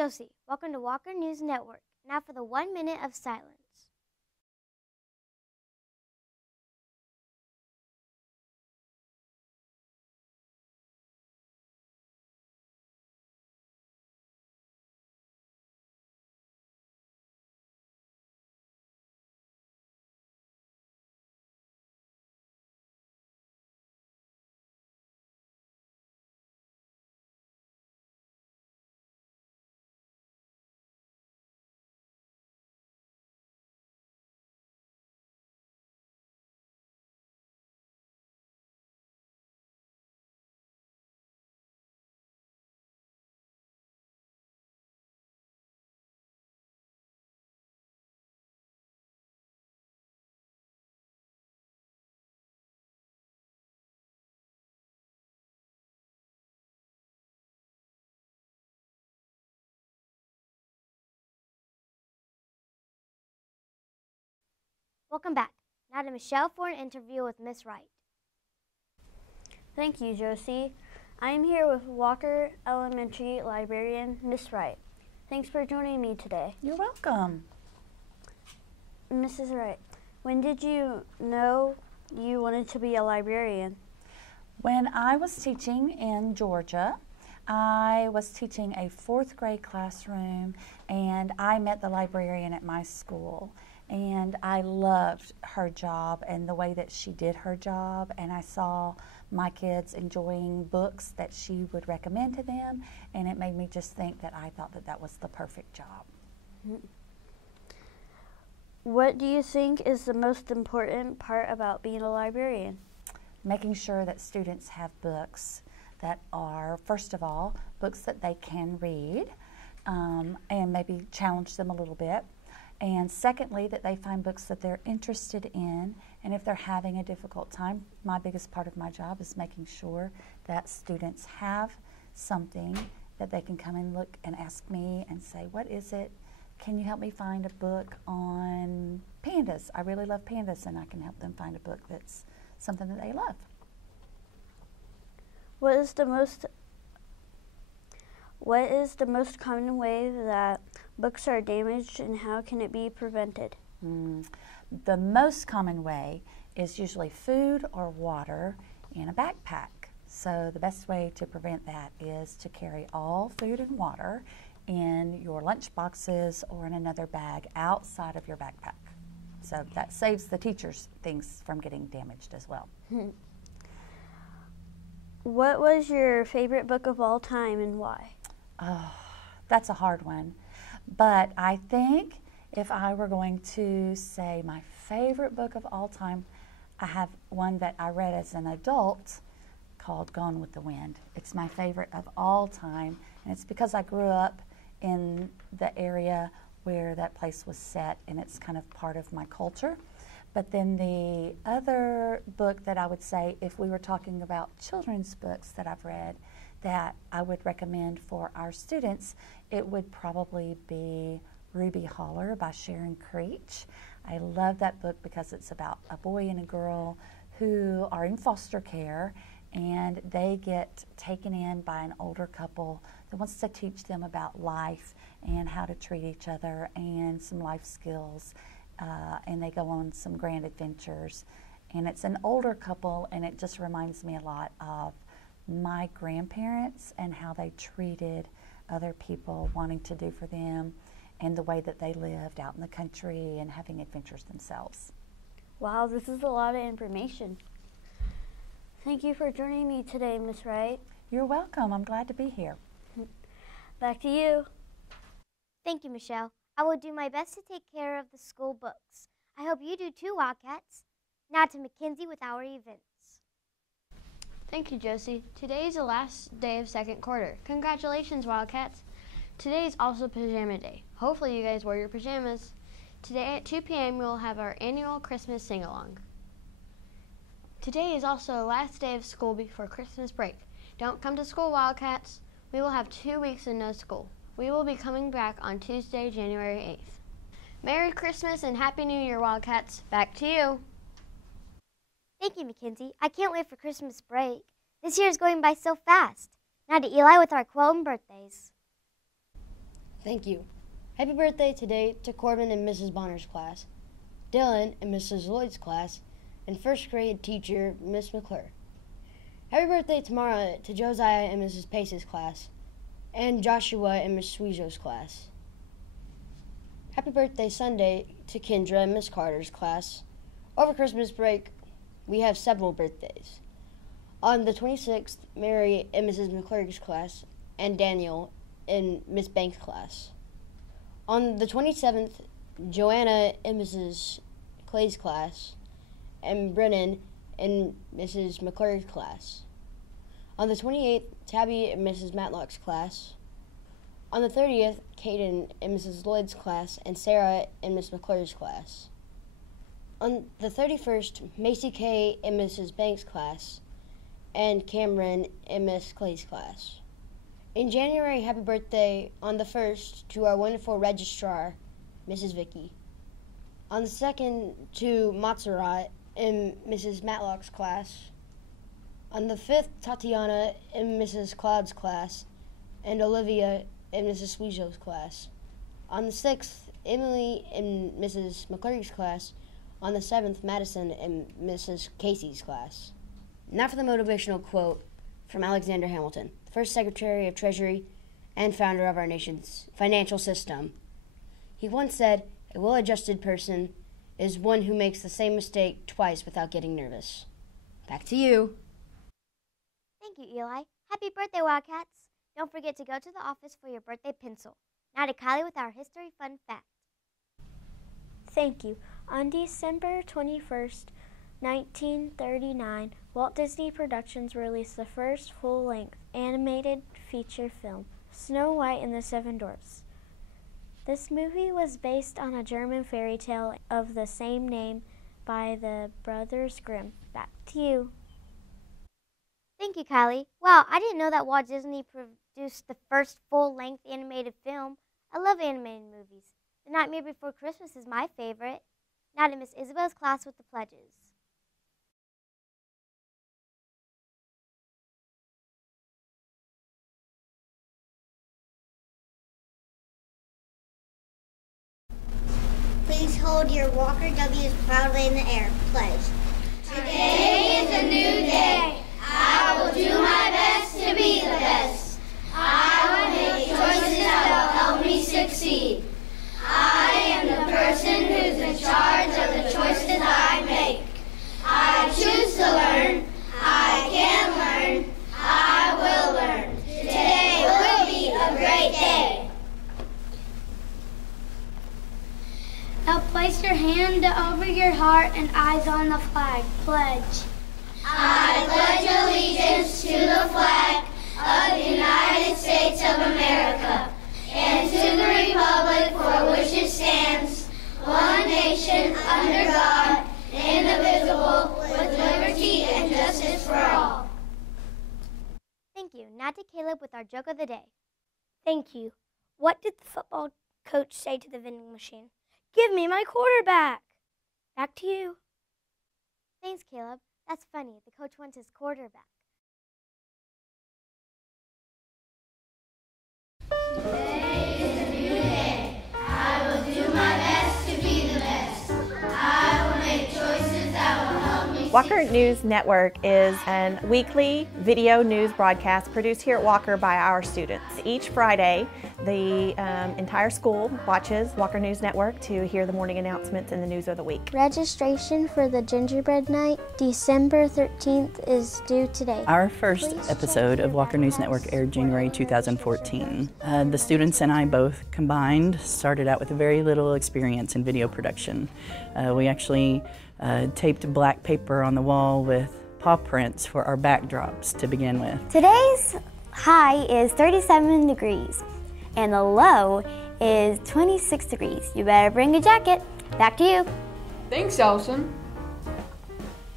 Josie. Welcome to Walker News Network. Now for the 1 minute of silence. Welcome back. Now to Michelle for an interview with Miss Wright. Thank you, Josie. I am here with Walker Elementary librarian, Miss Wright. Thanks for joining me today. You're welcome. Mrs. Wright, when did you know you wanted to be a librarian? When I was teaching in Georgia, I was teaching a 4th grade classroom, and I met the librarian at my school. And I loved her job and the way that she did her job, and I saw my kids enjoying books that she would recommend to them, and it made me just think that I thought that that was the perfect job. What do you think is the most important part about being a librarian? Making sure that students have books that are, first of all, books that they can read, and maybe challenge them a little bit. And secondly, that they find books that they're interested in, and if they're having a difficult time, my biggest part of my job is making sure that students have something that they can come and look and ask me and say, what is it? Can you help me find a book on pandas? I really love pandas, and I can help them find a book that's something that they love. What is the most common way that books are damaged, and how can it be prevented? The most common way is usually food or water in a backpack. So the best way to prevent that is to carry all food and water in your lunch boxes or in another bag outside of your backpack. So that saves the teachers things from getting damaged as well. What was your favorite book of all time and why? Oh, that's a hard one. But I think if I were going to say my favorite book of all time, I have one that I read as an adult called Gone with the Wind. It's my favorite of all time, and it's because I grew up in the area where that place was set, and it's kind of part of my culture. But then the other book that I would say, if we were talking about children's books that I've read, that I would recommend for our students, it would probably be Ruby Holler by Sharon Creech. I love that book because it's about a boy and a girl who are in foster care, and they get taken in by an older couple that wants to teach them about life and how to treat each other and some life skills, and they go on some grand adventures. And it's an older couple, and it just reminds me a lot of my grandparents and how they treated other people wanting to do for them, and the way that they lived out in the country and having adventures themselves. Wow, this is a lot of information. Thank you for joining me today, Miss Wright. You're welcome. I'm glad to be here. Back to you. Thank you, Michelle. I will do my best to take care of the school books. I hope you do too, Wildcats. Now to Mackenzie with our events. Thank you, Josie. Today is the last day of second quarter. Congratulations, Wildcats. Today is also Pajama Day. Hopefully you guys wore your pajamas. Today at 2 p.m. we will have our annual Christmas sing-along. Today is also the last day of school before Christmas break. Don't come to school, Wildcats. We will have 2 weeks of no school. We will be coming back on Tuesday, January 8th. Merry Christmas and Happy New Year, Wildcats. Back to you. Thank you, Mackenzie. I can't wait for Christmas break. This year is going by so fast. Now to Eli with our quote and birthdays. Thank you. Happy birthday today to Corbin and Mrs. Bonner's class, Dylan and Mrs. Lloyd's class, and first grade teacher, Miss McClure. Happy birthday tomorrow to Josiah and Mrs. Pace's class, and Joshua and Miss Sweejo's class. Happy birthday Sunday to Kendra and Miss Carter's class. Over Christmas break, we have several birthdays. On the 26th, Mary and Mrs. McClurg's class, and Daniel in Miss Banks' class. On the 27th, Joanna in Mrs. Clay's class, and Brennan in Mrs. McClurg's class. On the 28th, Tabby in Mrs. Matlock's class. On the 30th, Caden in Mrs. Lloyd's class, and Sarah in Miss McClure's class. On the 31st, Macy Kay in Mrs. Banks' class, and Cameron in Miss Clay's class. In January, happy birthday on the 1st to our wonderful registrar, Mrs. Vicky. On the 2nd to Montserrat in Mrs. Matlock's class. On the 5th, Tatiana in Mrs. Cloud's class, and Olivia in Mrs. Sweejo's class. On the 6th, Emily in Mrs. McClurg's class. On the 7th, Madison in Mrs. Casey's class. Now for the motivational quote from Alexander Hamilton, the first Secretary of Treasury and founder of our nation's financial system. He once said, "A well-adjusted person is one who makes the same mistake twice without getting nervous." Back to you. Thank you, Eli. Happy birthday, Wildcats. Don't forget to go to the office for your birthday pencil. Now to Kylie with our history fun fact. Thank you. On December 21st, 1939, Walt Disney Productions released the first full-length animated feature film, Snow White and the Seven Dwarfs. This movie was based on a German fairy tale of the same name by the Brothers Grimm. Back to you. Thank you, Kylie. Wow, I didn't know that Walt Disney produced the first full-length animated film. I love animated movies. The Nightmare Before Christmas is my favorite. Now to Miss Isabel's class with the pledges. Please hold your Walker W's proudly in the air. Pledge. Today is a new day. I will do my best to be the best. I will make choices that will help me succeed. I am the person who's in charge of the choices I make. I choose to learn. I can learn. I will learn. Today will be a great day. Now place your hand over your heart and eyes on the flag. Pledge. I pledge allegiance to the flag of the United States of America and to the republic for which it stands, one nation under God, indivisible, with liberty and justice for all. Thank you. Now to Caleb with our joke of the day. Thank you. What did the football coach say to the vending machine? Give me my quarterback. Back to you. Thanks, Caleb. That's funny. The coach wants his quarterback. Today is a new day. I will do my best to be the best. I will make choices that will help me. Walker News Network is a weekly video news broadcast produced here at Walker by our students. Each Friday, the entire school watches Walker News Network to hear the morning announcements and the news of the week. Registration for the gingerbread night, December 13th, is due today. Our first episode of Walker News Network aired January 2014. The students and I both combined started out with very little experience in video production. We actually taped black paper on the wall with paw prints for our backdrops to begin with. Today's high is 37 degrees and the low is 26 degrees. You better bring a jacket. Back to you. Thanks, Allison.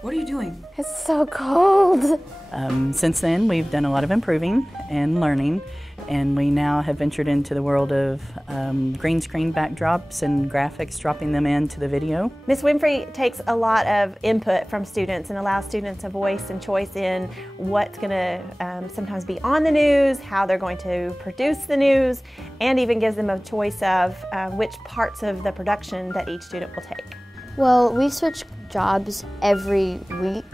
What are you doing? It's so cold. Since then, we've done a lot of improving and learning, and we now have ventured into the world of green screen backdrops and graphics, dropping them into the video. Ms. Winfrey takes a lot of input from students and allows students a voice and choice in what's going to sometimes be on the news, how they're going to produce the news, and even gives them a choice of which parts of the production that each student will take. Well, we switch jobs every week,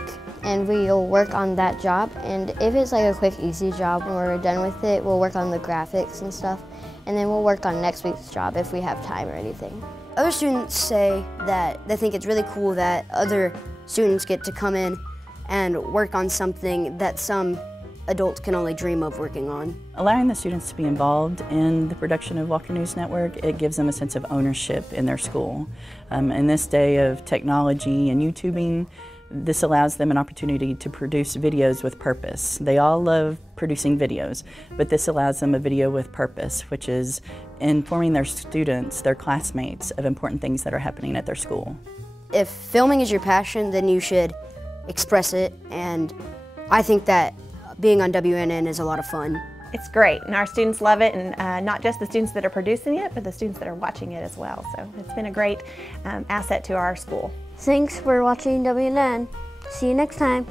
and we'll work on that job, and if it's like a quick, easy job, when we're done with it, we'll work on the graphics and stuff, and then we'll work on next week's job if we have time or anything. Other students say that they think it's really cool that other students get to come in and work on something that some adults can only dream of working on. Allowing the students to be involved in the production of Walker News Network, it gives them a sense of ownership in their school. In this day of technology and YouTubing, this allows them an opportunity to produce videos with purpose. They all love producing videos, but this allows them a video with purpose, which is informing their students, their classmates, of important things that are happening at their school. If filming is your passion, then you should express it, and I think that being on WNN is a lot of fun. It's great, and our students love it, and not just the students that are producing it, but the students that are watching it as well. So it's been a great asset to our school. Thanks for watching WNN. See you next time.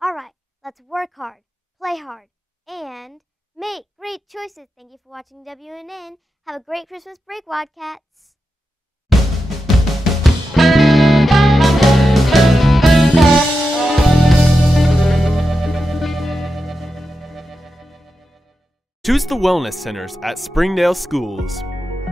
All right, let's work hard, play hard, and make great choices. Thank you for watching WNN. Have a great Christmas break, Wildcats. Choose the Wellness Centers at Springdale Schools.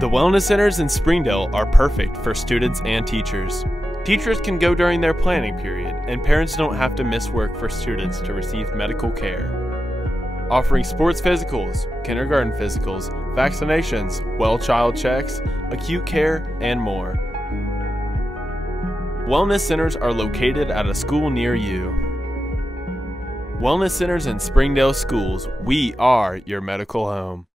The Wellness Centers in Springdale are perfect for students and teachers. Teachers can go during their planning period, and parents don't have to miss work for students to receive medical care. Offering sports physicals, kindergarten physicals, vaccinations, well child checks, acute care, and more. Wellness Centers are located at a school near you. Wellness Centers in Springdale Schools, we are your medical home.